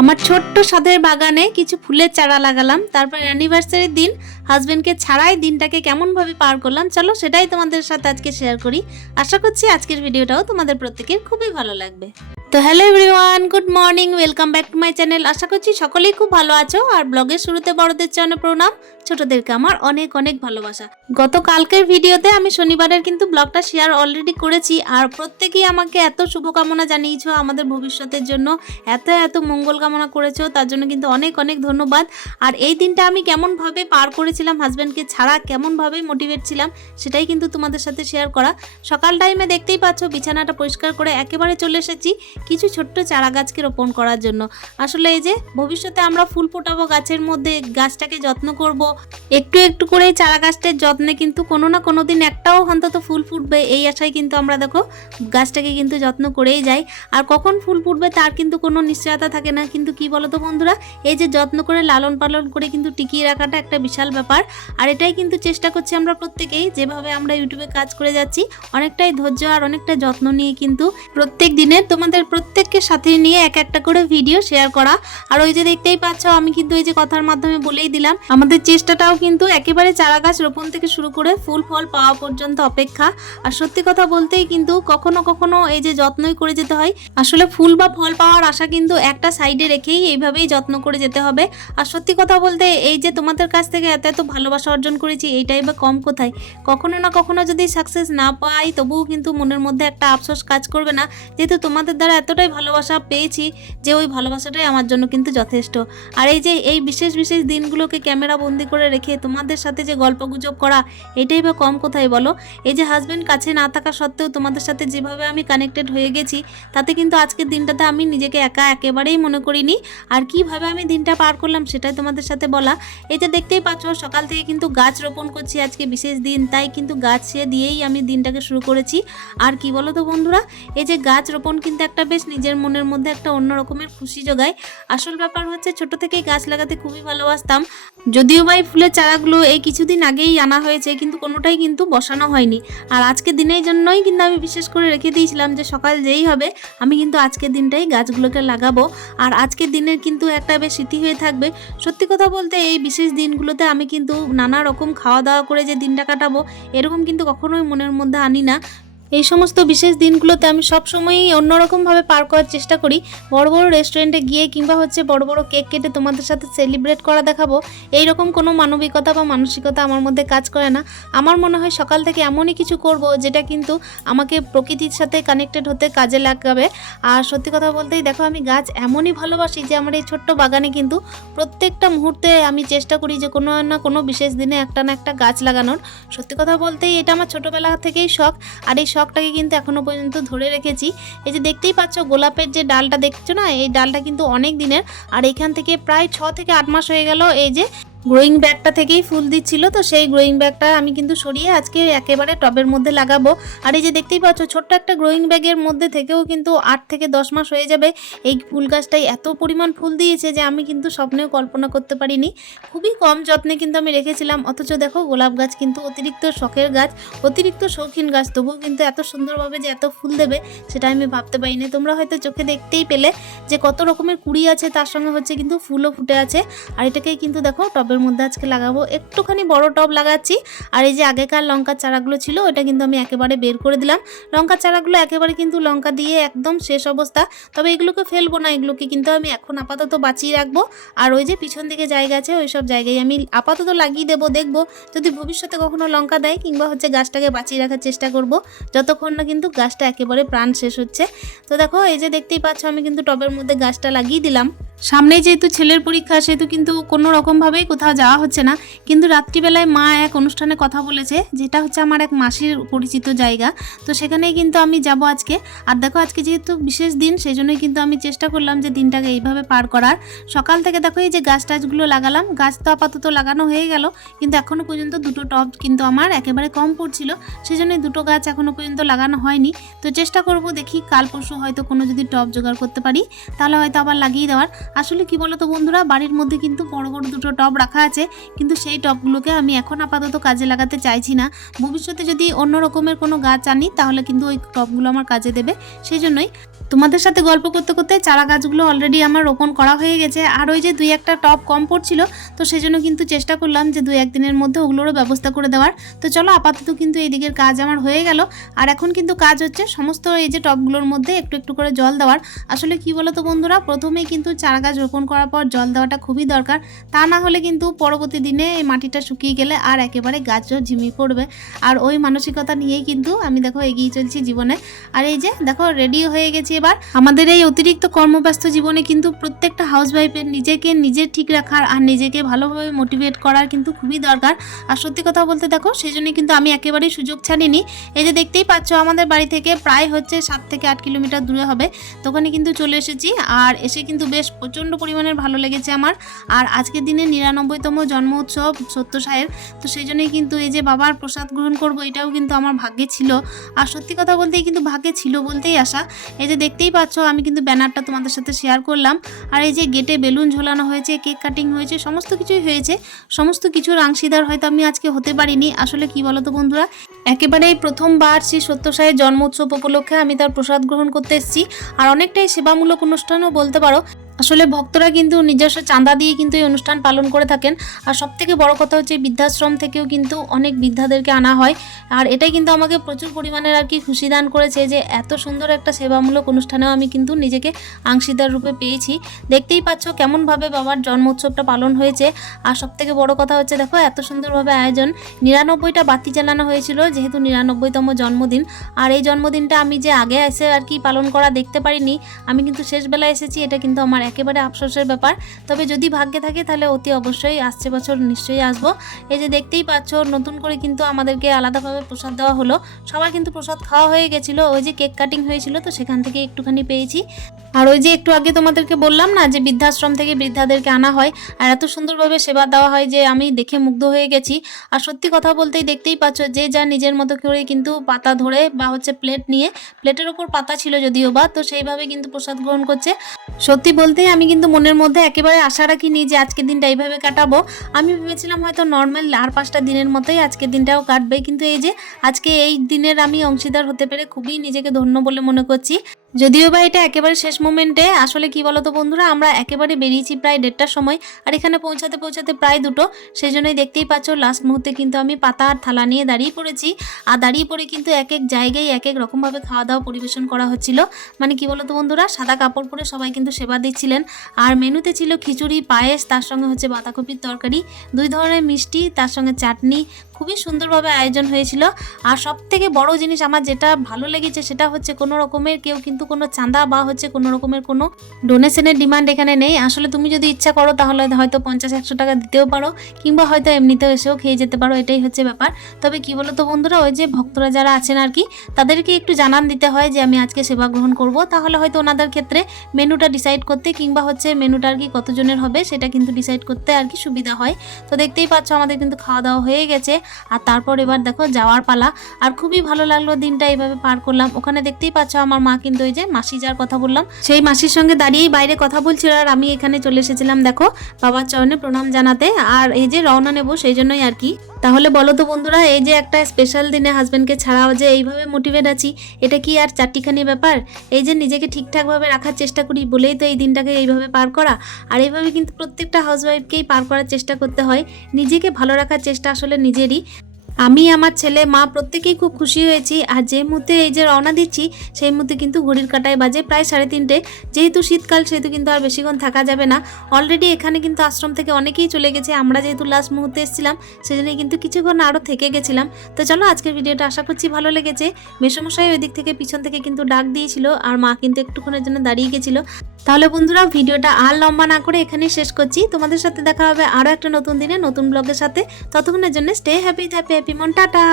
আমার ছোট্ট সাদের বাগানে কিছু ফুলের চারা লাগালাম। তারপর অ্যানিভার্সারির দিন হাজব্যান্ডকে ছাড়াই দিনটাকে কেমনভাবে পার করলাম, চলো সেটাই তোমাদের সাথে আজকে শেয়ার করি। আশা করছি আজকের ভিডিওটাও তোমাদের প্রত্যেকের খুবই ভালো লাগবে। তো hello everyone, good morning, welcome back to my channel. আশা করছি সকলেই খুব ভালো আছো। আর ব্লগের শুরুতে বড়দের চরণে প্রণাম। ছোটদেরকে আমার অনেক অনেক ভালোবাসা। গতকালকের ভিডিওতে আমি শনিবারের কিন্তু ব্লগটা শেয়ার অলরেডি করেছি। আর প্রত্যেকেই আমাকে এত শুভকামনা জানিয়েছো আমাদের ভবিষ্যতের জন্য। এত এত মঙ্গল কামনা করেছ, তার জন্য কিন্তু অনেক অনেক ধন্যবাদ। আর এই দিনটা আমি কেমনভাবে পার করেছিলাম হাজব্যান্ডকে ছাড়া কেমনভাবে মোটিভেট ছিলাম, সেটাই কিন্তু তোমাদের সাথে শেয়ার করা। সকাল টাইমে দেখতেই পাচ্ছ, বিছানাটা পরিষ্কার করে একেবারে চলে এসেছি। কিছু ছোট্ট চারা গাছকে রোপণ করার জন্য। আসলে এই যে, ভবিষ্যতে আমরা ফুল ফোটাবো, গাছের মধ্যে গাছটাকে যত্ন করব। একটু একটু করে চারা গাছটার যত্নে কিন্তু কোনো না কোনো দিন একটাও অন্তত ফুল ফুটবে, এই আশায় কিন্তু আমরা দেখো, গাছটাকে কিন্তু যত্ন করেই যাই। আর কখন ফুল ফুটবে তার কিন্তু কোনো নিশ্চয়তা থাকে না। কিন্তু কি বলো তো বন্ধুরা, এই যে যত্ন করে লালন পালন করে কিন্তু টিকিয়ে রাখাটা একটা বিশাল ব্যাপার। আর এটাই কিন্তু চেষ্টা করছি আমরা প্রত্যেকেই, যেভাবে আমরা ইউটিউবে কাজ করে যাচ্ছি, অনেকটাই ধৈর্য আর অনেকটা যত্ন নিয়ে কিন্তু প্রত্যেক দিনের তোমাদের প্রত্যেককে সাথে নিয়ে এক একটা করে ভিডিও শেয়ার করা। আর ওই যে দেখতেই পাচ্ছ, আমি কিন্তু এই যে কথার মাধ্যমে বলেই দিলাম, আমাদের চেষ্টাটাও কিন্তু একেবারে চারা গাছ রোপণ থেকে শুরু করে ফুল ফল পাওয়া পর্যন্ত অপেক্ষা। আর সত্যি কথা বলতেই কিন্তু কখনো কখনো এই যে যত্নই করে যেতে হয়। আসলে ফুল বা ফল পাওয়ার আশা কিন্তু একটা সাইডে রেখেই এইভাবেই যত্ন করে যেতে হবে। আর সত্যি কথা বলতে এই যে তোমাদের কাছ থেকে এত এত ভালোবাসা অর্জন করেছি, এইটাই বা কম কোথায়? কখনো না কখনো যদি সাকসেস না পাই, তবুও কিন্তু মনের মধ্যে একটা আফসোস কাজ করবে না। যেহেতু তোমাদের দ্বারা এতটাই ভালোবাসা পেয়েছি যে ওই ভালোবাসাটাই আমার জন্য কিন্তু যথেষ্ট। আর এই যে এই বিশেষ বিশেষ দিনগুলোকে ক্যামেরা বন্দি করে রেখে তোমাদের সাথে যে গল্পগুজব করা, এটাই বা কম কোথায় বলো? এই যে হাজবেন্ড কাছে না থাকা সত্ত্বেও তোমাদের সাথে যেভাবে আমি কানেক্টেড হয়ে গেছি, তাতে কিন্তু আজকের দিনটাতে আমি নিজেকে একা একেবারেই মনে করিনি। আর কীভাবে আমি দিনটা পার করলাম সেটাই তোমাদের সাথে বলা। এই যে দেখতেই পাচ্ছ, সকাল থেকে কিন্তু গাছ রোপণ করছি আজকে বিশেষ দিন, তাই কিন্তু গাছে দিয়েই আমি দিনটাকে শুরু করেছি। আর কি বলো তো বন্ধুরা, এই যে গাছ রোপণ কিন্তু একটা বেশ নিজের মনের মধ্যে একটা অন্য রকমের খুশি যোগায় আসল ব্যাপার হচ্ছে ছোট থেকেই গাছ লাগাতে খুবই ভালোবাসতাম। যদিও বা এই ফুলের চারাগুলো এই কিছুদিন আগেই আনা হয়েছে, কিন্তু কোনোটাই কিন্তু বসানো হয়নি। আর আজকের দিনের জন্যই কিন্তু আমি বিশেষ করে রেখে দিয়েছিলাম যে সকাল যেই হবে, আমি কিন্তু আজকের দিনটাই গাছগুলোকে লাগাবো। আর আজকের দিনের কিন্তু একটা বেশ স্মৃতি হয়ে থাকবে। সত্যি কথা বলতে এই বিশেষ দিনগুলোতে আমি কিন্তু নানা রকম খাওয়া দাওয়া করে যে দিনটা কাটাবো, এরকম কিন্তু কখনোই মনের মধ্যে আনি না। এই সমস্ত বিশেষ দিনগুলোতে আমি সবসময়ই অন্যরকমভাবে পার করার চেষ্টা করি। বড় বড় রেস্টুরেন্টে গিয়ে কিংবা হচ্ছে বড় বড় কেক কেটে তোমাদের সাথে সেলিব্রেট করা দেখাবো। এই রকম কোনো মানবিকতা বা মানসিকতা আমার মধ্যে কাজ করে না। আমার মনে হয় সকাল থেকে এমনই কিছু করব যেটা কিন্তু আমাকে প্রকৃতির সাথে কানেক্টেড হতে কাজে লাগাবে। আর সত্যি কথা বলতেই দেখো, আমি গাছ এমনই ভালোবাসি যে আমার এই ছোট্ট বাগানে কিন্তু প্রত্যেকটা মুহূর্তে আমি চেষ্টা করি যে কোনো না কোনো বিশেষ দিনে একটা না একটা গাছ লাগানোর। সত্যি কথা বলতেই এটা আমার ছোটোবেলা থেকেই শখ। আর এই শখটাকে কিন্তু এখনও পর্যন্ত ধরে রেখেছি। এই যে দেখতেই পাচ্ছ, গোলাপের যে ডালটা দেখছ না? এই ডালটা কিন্তু অনেক দিনের। আর এখান থেকে প্রায় ছ থেকে আট মাস হয়ে গেল এই যে গ্রোয়িং ব্যাগটা থেকেই ফুল দিচ্ছিল, তো সেই গ্রোয়িং ব্যাগটা আমি কিন্তু সরিয়ে আজকে একেবারে টবের মধ্যে লাগাবো। আর এই যে দেখতেই পাচ্ছ, ছোট্ট একটা গ্রোয়িং ব্যাগের মধ্যে থেকেও কিন্তু আট থেকে দশ মাস হয়ে যাবে। এই ফুল গাছটাই এত পরিমাণ ফুল দিয়েছে যে আমি কিন্তু স্বপ্নেও কল্পনা করতে পারিনি। খুবই কম যত্নে কিন্তু আমি রেখেছিলাম, অথচ দেখো গোলাপ গাছ কিন্তু অতিরিক্ত শখের গাছ, অতিরিক্ত শৌখিন গাছ, তবুও কিন্তু এত সুন্দরভাবে যে এত ফুল দেবে সেটা আমি ভাবতে পারিনি। তোমরা হয়তো চোখে দেখতেই পেলে যে কত রকমের কুড়ি আছে, তার সঙ্গে হচ্ছে কিন্তু ফুলও ফুটে আছে। আর এটাকেই কিন্তু দেখো টবের মধ্যে আজকে লাগাবো। একটুখানি বড় টব লাগাচ্ছি। আর এই যে আগেকার লঙ্কার চারাগুলো ছিল ওটা কিন্তু আমি একেবারে বের করে দিলাম। লঙ্কার চারাগুলো একেবারে কিন্তু লঙ্কা দিয়ে একদম শেষ অবস্থা। তবে এগুলোকে ফেলব না, এগুলোকে কিন্তু আমি এখন আপাতত বাঁচিয়ে রাখব। আর ওই যে পিছন দিকে জায়গা আছে, ওই সব জায়গায় আমি আপাতত লাগিয়ে দেবো, দেখব। যদি ভবিষ্যতে কখনো লঙ্কা দেয় কিংবা হচ্ছে গাছটাকে বাঁচিয়ে রাখার চেষ্টা করব, যতক্ষণ না কিন্তু গাছটা একেবারে প্রাণ শেষ হচ্ছে। তো দেখো, এই যে দেখতেই পাচ্ছ, আমি কিন্তু টবের মধ্যে গাছটা লাগিয়ে দিলাম। সামনে যেহেতু ছেলের পরীক্ষা, সেহেতু কিন্তু কোনো রকমভাবেই কোথাও যাওয়া হচ্ছে না। কিন্তু রাত্রিবেলায় মা এক অনুষ্ঠানে কথা বলেছে, যেটা হচ্ছে আমার এক মাসির পরিচিত জায়গা। তো সেখানেই কিন্তু আমি যাব আজকে। আর দেখো, আজকে যেহেতু বিশেষ দিন সেই জন্যই কিন্তু আমি চেষ্টা করলাম যে দিনটাকে এইভাবে পার করার। সকাল থেকে দেখো, এই যে গাছ টাছগুলো লাগালাম, গাছ তো আপাতত লাগানো হয়ে গেল। কিন্তু এখনও পর্যন্ত দুটো টব কিন্তু আমার একেবারে কম পড়ছিল। সেই জন্যই দুটো গাছ এখনও পর্যন্ত লাগানো হয়নি। তো চেষ্টা করব দেখি, কাল পরশু হয়তো কোনো যদি টব জোগাড় করতে পারি, তাহলে হয়তো আবার লাগিয়ে দেওয়ার। আসলে কি বলতো বন্ধুরা, বাড়ির মধ্যে কিন্তু বড় বড় দুটো টব রাখা আছে, কিন্তু সেই টবগুলোকে আমি এখন আপাতত কাজে লাগাতে চাইছি না। ভবিষ্যতে যদি অন্য রকমের কোনো গাছ আনি, তাহলে কিন্তু ওই টবগুলো আমার কাজে দেবে। সেই জন্যই তোমাদের সাথে গল্প করতে করতে চারা গাছগুলো অলরেডি আমার রোপণ করা হয়ে গেছে। আর ওই যে দুই একটা টপ কম পড়ছিল, তো সেজন্য কিন্তু চেষ্টা করলাম যে দুই একদিনের মধ্যে ওগুলোরও ব্যবস্থা করে দেওয়ার। তো চলো আপাতত কিন্তু এই দিকের কাজ আমার হয়ে গেল। আর এখন কিন্তু কাজ হচ্ছে সমস্ত এই যে টপগুলোর মধ্যে একটু একটু করে জল দেওয়ার। আসলে কি বলো তো বন্ধুরা, প্রথমেই কিন্তু চারা গাছ রোপণ করার পর জল দেওয়াটা খুবই দরকার। তা না হলে কিন্তু পরবর্তী দিনে এই মাটিটা শুকিয়ে গেলে আর একেবারে গাছও ঝিমিয়ে পড়বে। আর ওই মানসিকতা নিয়েই কিন্তু আমি দেখো এগিয়ে চলছি জীবনে। আর এই যে দেখো রেডি হয়ে গেছি এবার আমাদের এই অতিরিক্ত কর্মব্যস্ত জীবনে কিন্তু প্রত্যেকটা হাউসওয়াইফের নিজেকে নিজে ঠিক রাখার আর নিজেকে ভালোভাবে মোটিভেট করার কিন্তু খুবই দরকার। আর সত্যি কথা বলতে দেখো সেই জন্যই কিন্তু আমি একেবারেই সুযোগ ছাড়িনি। এই যে দেখতেই পাচ্ছ, আমাদের বাড়ি থেকে প্রায় হচ্ছে সাত থেকে আট কিলোমিটার দূরে হবে। তো ওখানে কিন্তু চলে এসেছি আর এসে কিন্তু বেশ প্রচণ্ড পরিমাণের ভালো লেগেছে আমার। আর আজকের দিনে নিরানব্বইতম জন্ম উৎসব সত্য সাহের তো সেই জন্যই কিন্তু এই যে বাবার প্রসাদ গ্রহণ করব, এটাও কিন্তু আমার ভাগ্যে ছিল। আর সত্যি কথা বলতেই কিন্তু ভাগ্যে ছিল বলতেই আসা এই যে দেখতেই পাচ্ছ, আমি কিন্তু ব্যানারটা তোমাদের সাথে শেয়ার করলাম। আর এই যে গেটে বেলুন ঝোলানো হয়েছে, কেক কাটিং হয়েছে, সমস্ত কিছুই হয়েছে। সমস্ত কিছুর অংশীদার হয়তো আমি আজকে হতে পারিনি। আসলে কি বলো তো বন্ধুরা একেবারেই প্রথমবার শ্রী সত্যসায়ের জন্ম উৎসব উপলক্ষে আমি তার প্রসাদ গ্রহণ করতে এসেছি। আর অনেকটাই সেবামূলক অনুষ্ঠানও বলতে পারো। আসলে ভক্তরা কিন্তু নিজস্ব চাঁদা দিয়ে কিন্তু এই অনুষ্ঠান পালন করে থাকেন। আর সব থেকে বড় কথা হচ্ছে বৃদ্ধাশ্রম থেকেও কিন্তু অনেক বৃদ্ধাদেরকে আনা হয়। আর এটাই কিন্তু আমাকে প্রচুর পরিমাণের আর কি খুশি দান করেছে যে এত সুন্দর একটা সেবামূলক অনুষ্ঠানেও আমি কিন্তু নিজেকে অংশীদার রূপে পেয়েছি। দেখতেই পাচ্ছ কেমনভাবে বাবার জন্ম উৎসবটা পালন হয়েছে। আর সব থেকে বড় কথা হচ্ছে, দেখো, এত সুন্দরভাবে আয়োজন। নিরানব্বইটা বাতি জ্বালানো হয়েছিল যেহেতু নিরানব্বইতম জন্মদিন, আর এই জন্মদিনটা আমি যে আগে এসে আর কি পালন করা দেখতে পারিনি, আমি কিন্তু শেষবেলা এসেছি, এটা কিন্তু আমার একেবারে আফসোসের ব্যাপার। তবে যদি ভাগ্যে থাকে তাহলে অতি অবশ্যই আসছে বছর নিশ্চয়ই আসব। এই যে দেখতেই পাচ্ছ, নতুন করে কিন্তু আমাদেরকে আলাদাভাবে প্রসাদ দেওয়া হলো। সবার কিন্তু প্রসাদ খাওয়া হয়ে গেছিল, ওই যে কেক কাটিং হয়েছিল, তো সেখান থেকে একটুখানি পেয়েছি। আর ওই যে একটু আগে তোমাদেরকে বললাম না, যে বৃদ্ধাশ্রম থেকে বৃদ্ধাদেরকে আনা হয়, আর এত সুন্দরভাবে সেবা দেওয়া হয় যে আমি দেখে মুগ্ধ হয়ে গেছি। আর সত্যি কথা বলতেই দেখতেই পাচ্ছ, যে যা নিজের মতো করে কিন্তু পাতা ধরে বা হচ্ছে প্লেট নিয়ে প্লেটের ওপর পাতা ছিল যদিও বা, তো সেইভাবে কিন্তু প্রসাদ গ্রহণ করছে। সত্যি বলতে আমি কিন্তু মনের মধ্যে একেবারে আশা রাখিনি যে আজকের দিনটা এইভাবে কাটাবো। আমি ভেবেছিলাম হয়তো নর্মাল আর পাঁচটা দিনের মতোই আজকের দিনটাও কাটবে, কিন্তু এই যে আজকে এই দিনের আমি অংশীদার হতে পেরে খুবই নিজেকে ধন্য বলে মনে করছি। যদিও বা এটা একেবারে শেষ মোমেন্টে, আসলে কি বলতো বন্ধুরা, আমরা একেবারে বেরিয়েছি প্রায় দেড়টার সময় আর এখানে পৌঁছাতে পৌঁছাতে প্রায় দুটো। সেই জন্যই দেখতেই পাচ্ছ লাস্ট মুহূর্তে কিন্তু আমি পাতা আর থালা নিয়ে দাঁড়িয়ে পড়েছি আর দাঁড়িয়ে পড়ে কিন্তু এক এক জায়গায় এক এক রকমভাবে খাওয়া দাওয়া পরিবেশন করা হচ্ছিল। মানে কি বলতো বন্ধুরা, সাদা কাপড় পরে সবাই কিন্তু সেবা দিচ্ছিলেন। আর মেনুতে ছিল খিচুড়ি, পায়েস, তার সঙ্গে হচ্ছে বাঁধাকপির তরকারি, দুই ধরনের মিষ্টি, তার সঙ্গে চাটনি। খুবই সুন্দরভাবে আয়োজন হয়েছিল। আর সব থেকে বড় জিনিস আমার যেটা ভালো লেগেছে সেটা হচ্ছে কোনো রকমের কেউ কিন্তু কোনো চাঁদা বা হচ্ছে কোনো রকমের কোনো ডোনেশনের ডিমান্ড এখানে নেই। আসলে তুমি যদি ইচ্ছা করো তাহলে হয়তো পঞ্চাশ, একশো টাকা দিতেও পারো, কিংবা হয়তো এমনিতেও এসেও খেয়ে যেতে পারো, এটাই হচ্ছে ব্যাপার। তবে কি বলো তো বন্ধুরা, ওই যে ভক্তরা যারা আছেন আর কি, তাদেরকে একটু জানান দিতে হয় যে আমি আজকে সেবা গ্রহণ করব। তাহলে হয়তো ওনাদের ক্ষেত্রে মেনুটা ডিসাইড করতে কিংবা হচ্ছে মেনুটা আর কি কতজনের হবে সেটা কিন্তু ডিসাইড করতে আর কি সুবিধা হয়। তো দেখতেই পাচ্ছ আমাদের কিন্তু খাওয়া দাওয়া হয়ে গেছে। আর তারপর এবার দেখো যাওয়ার পালা। আর খুবই ভালো লাগল দিনটা এইভাবে পার করলাম। ওখানে দেখতেই পাচ্ছ আমার মা কিন্তু ওই যে মাসি যার কথা বললাম। সেই মাসির সঙ্গে দাঁড়িয়েই বাইরে কথা বলছিল আর আমি এখানে চলে এসেছিলাম, দেখো, বাবার চরণে প্রণাম জানাতে। আর এই যে রওনা নেব সেই জন্যই আর কি। তাহলে বলো তো বন্ধুরা, এই যে একটা স্পেশাল দিনে হাজব্যান্ডকে ছাড়াও যে এইভাবে মোটিভেট আছি, এটা কি আর চারটিখানি ব্যাপার? এই যে নিজেকে ঠিকঠাকভাবে রাখার চেষ্টা করি বলেই তো এই দিনটাকে এইভাবে পার করা। আর এইভাবে কিন্তু প্রত্যেকটা হাউসওয়াইফকেই পার করার চেষ্টা করতে হয়। নিজেকে ভালো রাখার চেষ্টা আসলে নিজেরই। আমি, আমার ছেলে, মা প্রত্যেকেই খুব খুশি হয়েছি। আর যে মুহূর্তে এই যে রওনা দিচ্ছি, সেই মুহূর্তে কিন্তু ঘড়ির কাটায় বাজে প্রায় সাড়ে তিনটে। যেহেতু শীতকাল, সেহেতু কিন্তু আর বেশিক্ষণ থাকা যাবে না। অলরেডি এখানে কিন্তু আশ্রম থেকে অনেকেই চলে গেছে। আমরা যেহেতু লাস্ট মুহূর্তে এসেছিলাম, সেজন্যই কিন্তু কিছুক্ষণ আরও থেকে গেছিলাম। তো চলো, আজকের ভিডিওটা আশা করছি ভালো লেগেছে। মেসমশাই ওই দিক থেকে পিছন থেকে কিন্তু ডাক দিয়েছিল, আর মা কিন্তু একটুক্ষণের জন্য দাঁড়িয়ে গেছিল। তাহলে বন্ধুরা, ভিডিওটা আর লম্বা না করে এখানেই শেষ করছি। তোমাদের সাথে দেখা হবে আরও একটা নতুন দিনে, নতুন ব্লগের সাথে। ততক্ষণের জন্য স্টে হ্যাপি হ্যাপি হ্যাপি মন টাটা।